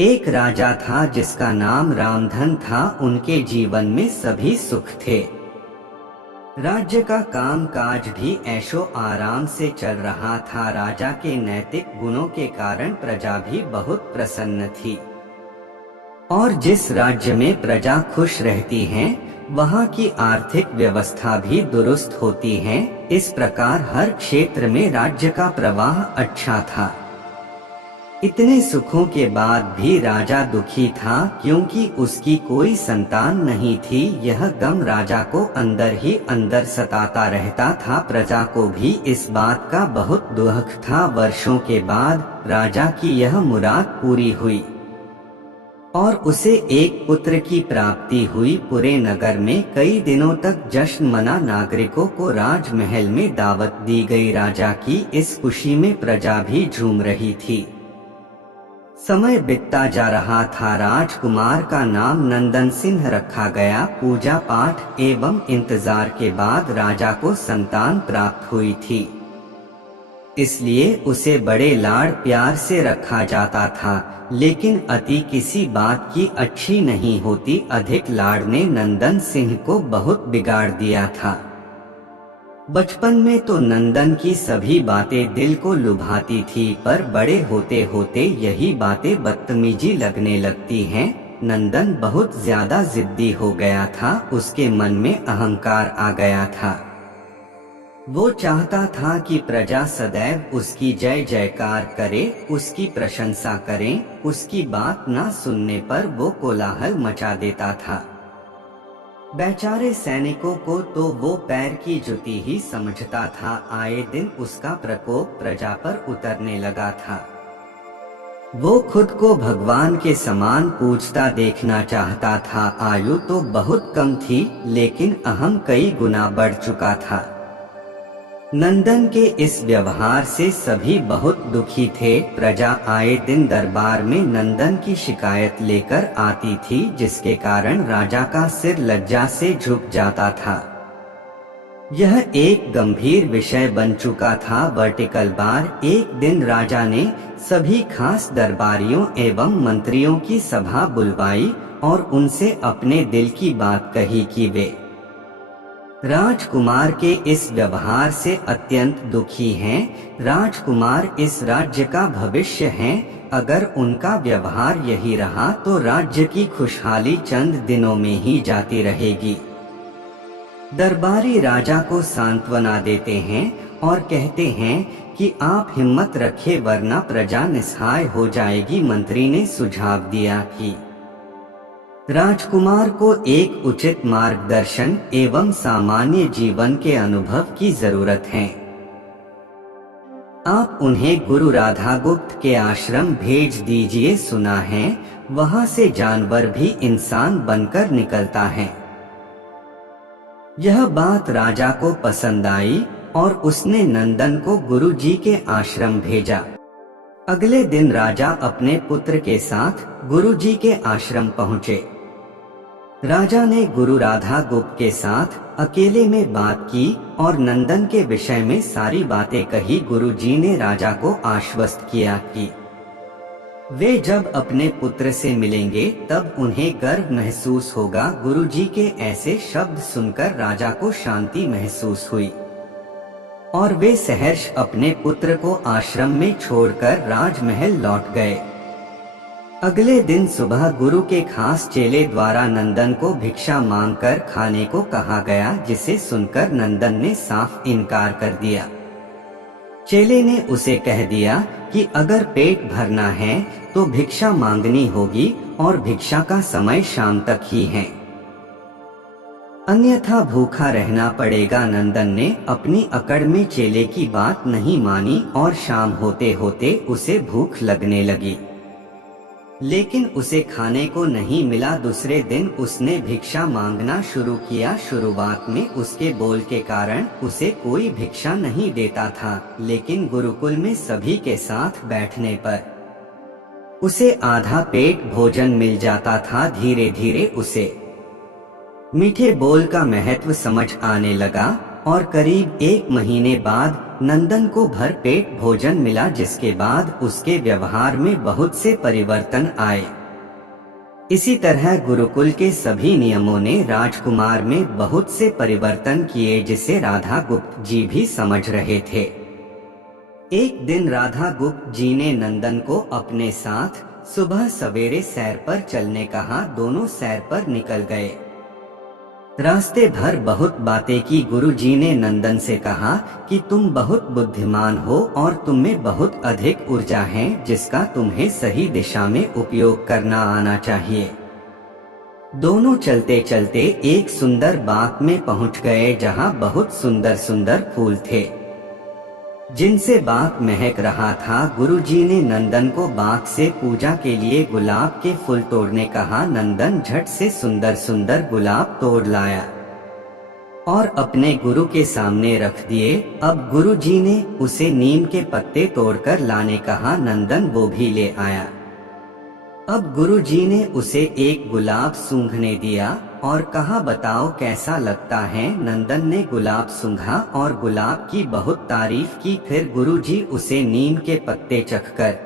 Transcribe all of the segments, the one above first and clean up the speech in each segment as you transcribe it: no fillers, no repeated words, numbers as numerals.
एक राजा था जिसका नाम रामधन था। उनके जीवन में सभी सुख थे। राज्य का काम काज भी ऐशो आराम से चल रहा था। राजा के नैतिक गुणों के कारण प्रजा भी बहुत प्रसन्न थी। और जिस राज्य में प्रजा खुश रहती है वहाँ की आर्थिक व्यवस्था भी दुरुस्त होती है। इस प्रकार हर क्षेत्र में राज्य का प्रवाह अच्छा था। इतने सुखों के बाद भी राजा दुखी था क्योंकि उसकी कोई संतान नहीं थी। यह गम राजा को अंदर ही अंदर सताता रहता था। प्रजा को भी इस बात का बहुत दुख था। वर्षों के बाद राजा की यह मुराद पूरी हुई और उसे एक पुत्र की प्राप्ति हुई। पूरे नगर में कई दिनों तक जश्न मना। नागरिकों को राजमहल में दावत दी गई। राजा की इस खुशी में प्रजा भी झूम रही थी। समय बीतता जा रहा था। राजकुमार का नाम नंदन सिंह रखा गया। पूजा पाठ एवं इंतजार के बाद राजा को संतान प्राप्त हुई थी, इसलिए उसे बड़े लाड़ प्यार से रखा जाता था। लेकिन अति किसी बात की अच्छी नहीं होती। अधिक लाड़ ने नंदन सिंह को बहुत बिगाड़ दिया था। बचपन में तो नंदन की सभी बातें दिल को लुभाती थी, पर बड़े होते होते यही बातें बदतमीजी लगने लगती हैं। नंदन बहुत ज्यादा जिद्दी हो गया था। उसके मन में अहंकार आ गया था। वो चाहता था कि प्रजा सदैव उसकी जय जयकार करे, उसकी प्रशंसा करें। उसकी बात ना सुनने पर वो कोलाहल मचा देता था। बेचारे सैनिकों को तो वो पैर की जुती ही समझता था। आए दिन उसका प्रकोप प्रजा पर उतरने लगा था। वो खुद को भगवान के समान पूजता देखना चाहता था। आयु तो बहुत कम थी, लेकिन अहम कई गुना बढ़ चुका था। नंदन के इस व्यवहार से सभी बहुत दुखी थे। प्रजा आए दिन दरबार में नंदन की शिकायत लेकर आती थी, जिसके कारण राजा का सिर लज्जा से झुक जाता था। यह एक गंभीर विषय बन चुका था। वर्टिकल बार एक दिन राजा ने सभी खास दरबारियों एवं मंत्रियों की सभा बुलवाई और उनसे अपने दिल की बात कही कि वे राजकुमार के इस व्यवहार से अत्यंत दुखी हैं। राजकुमार इस राज्य का भविष्य हैं। अगर उनका व्यवहार यही रहा तो राज्य की खुशहाली चंद दिनों में ही जाती रहेगी। दरबारी राजा को सांत्वना देते हैं और कहते हैं कि आप हिम्मत रखें वरना प्रजा निस्सहाय हो जाएगी। मंत्री ने सुझाव दिया कि राजकुमार को एक उचित मार्गदर्शन एवं सामान्य जीवन के अनुभव की जरूरत है। आप उन्हें गुरु राधागुप्त के आश्रम भेज दीजिए। सुना है वहां से जानवर भी इंसान बनकर निकलता है। यह बात राजा को पसंद आई और उसने नंदन को गुरुजी के आश्रम भेजा। अगले दिन राजा अपने पुत्र के साथ गुरुजी के आश्रम पहुँचे। राजा ने गुरु राधागुप्त के साथ अकेले में बात की और नंदन के विषय में सारी बातें कही। गुरुजी ने राजा को आश्वस्त किया कि वे जब अपने पुत्र से मिलेंगे तब उन्हें गर्व महसूस होगा। गुरुजी के ऐसे शब्द सुनकर राजा को शांति महसूस हुई और वे सहर्ष अपने पुत्र को आश्रम में छोड़कर राजमहल लौट गए। अगले दिन सुबह गुरु के खास चेले द्वारा नंदन को भिक्षा मांगकर खाने को कहा गया, जिसे सुनकर नंदन ने साफ इनकार कर दिया। चेले ने उसे कह दिया कि अगर पेट भरना है तो भिक्षा मांगनी होगी और भिक्षा का समय शाम तक ही है, अन्यथा भूखा रहना पड़ेगा। नंदन ने अपनी अकड़ में चेले की बात नहीं मानी और शाम होते होते उसे भूख लगने लगी, लेकिन उसे खाने को नहीं मिला। दूसरे दिन उसने भिक्षा मांगना शुरू किया। शुरुआत में उसके बोल के कारण उसे कोई भिक्षा नहीं देता था, लेकिन गुरुकुल में सभी के साथ बैठने पर उसे आधा पेट भोजन मिल जाता था। धीरे धीरे उसे मीठे बोल का महत्व समझ आने लगा और करीब 1 महीने बाद नंदन को भर पेट भोजन मिला, जिसके बाद उसके व्यवहार में बहुत से परिवर्तन आए। इसी तरह गुरुकुल के सभी नियमों ने राजकुमार में बहुत से परिवर्तन किए, जिसे राधा गुप्त जी भी समझ रहे थे। एक दिन राधा गुप्त जी ने नंदन को अपने साथ सुबह सवेरे सैर पर चलने कहा। दोनों सैर पर निकल गए। रास्ते भर बहुत बातें की। गुरुजी ने नंदन से कहा कि तुम बहुत बुद्धिमान हो और तुम में बहुत अधिक ऊर्जा है, जिसका तुम्हें सही दिशा में उपयोग करना आना चाहिए। दोनों चलते चलते एक सुंदर बाग में पहुंच गए, जहां बहुत सुंदर सुंदर फूल थे, जिनसे बाग महक रहा था। गुरुजी ने नंदन को बाग से पूजा के लिए गुलाब के फूल तोड़ने कहा। नंदन झट से सुंदर सुंदर गुलाब तोड़ लाया और अपने गुरु के सामने रख दिए। अब गुरुजी ने उसे नीम के पत्ते तोड़कर लाने कहा। नंदन वो भी ले आया। अब गुरुजी ने उसे एक गुलाब सूंघने दिया और कहा, बताओ कैसा लगता है। नंदन ने गुलाब सूंघा और गुलाब की बहुत तारीफ की। फिर गुरुजी उसे नीम के पत्ते चखकर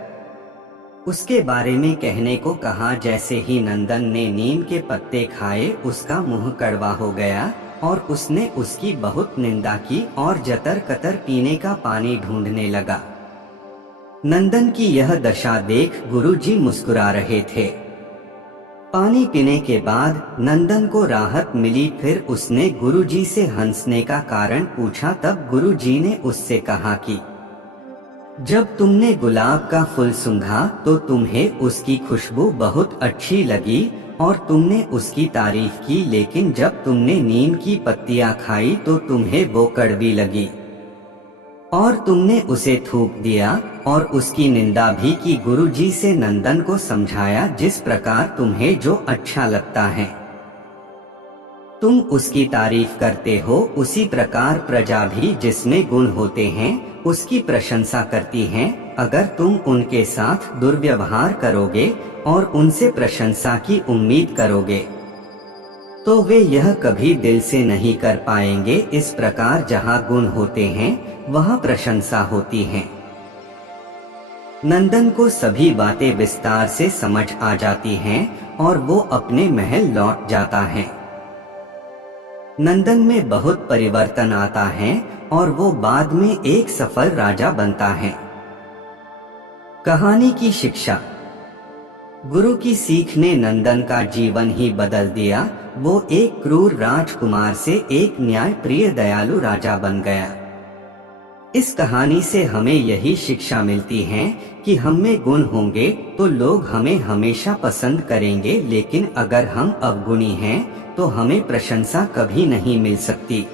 उसके बारे में कहने को कहा। जैसे ही नंदन ने नीम के पत्ते खाए, उसका मुंह कड़वा हो गया और उसने उसकी बहुत निंदा की और जतर कतर पीने का पानी ढूंढने लगा। नंदन की यह दशा देख गुरुजी मुस्कुरा रहे थे। पानी पीने के बाद नंदन को राहत मिली। फिर उसने गुरुजी से हंसने का कारण पूछा। तब गुरुजी ने उससे कहा कि जब तुमने गुलाब का फूल सूंघा तो तुम्हें उसकी खुशबू बहुत अच्छी लगी और तुमने उसकी तारीफ की, लेकिन जब तुमने नीम की पत्तियां खाई तो तुम्हें वो कड़वी लगी और तुमने उसे थूक दिया और उसकी निंदा भी की। गुरुजी से नंदन को समझाया, जिस प्रकार तुम्हें जो अच्छा लगता है तुम उसकी तारीफ करते हो, उसी प्रकार प्रजा भी जिसमें गुण होते हैं उसकी प्रशंसा करती है। अगर तुम उनके साथ दुर्व्यवहार करोगे और उनसे प्रशंसा की उम्मीद करोगे तो वे यह कभी दिल से नहीं कर पाएंगे। इस प्रकार जहाँ गुण होते हैं वहाँ प्रशंसा होती है। नंदन को सभी बातें विस्तार से समझ आ जाती हैं और वो अपने महल लौट जाता है। नंदन में बहुत परिवर्तन आता है और वो बाद में एक सफल राजा बनता है। कहानी की शिक्षा। गुरु की सीख ने नंदन का जीवन ही बदल दिया। वो एक क्रूर राजकुमार से एक न्यायप्रिय दयालु राजा बन गया। इस कहानी से हमें यही शिक्षा मिलती है कि हम में गुण होंगे तो लोग हमें हमेशा पसंद करेंगे, लेकिन अगर हम अवगुणी हैं तो हमें प्रशंसा कभी नहीं मिल सकती।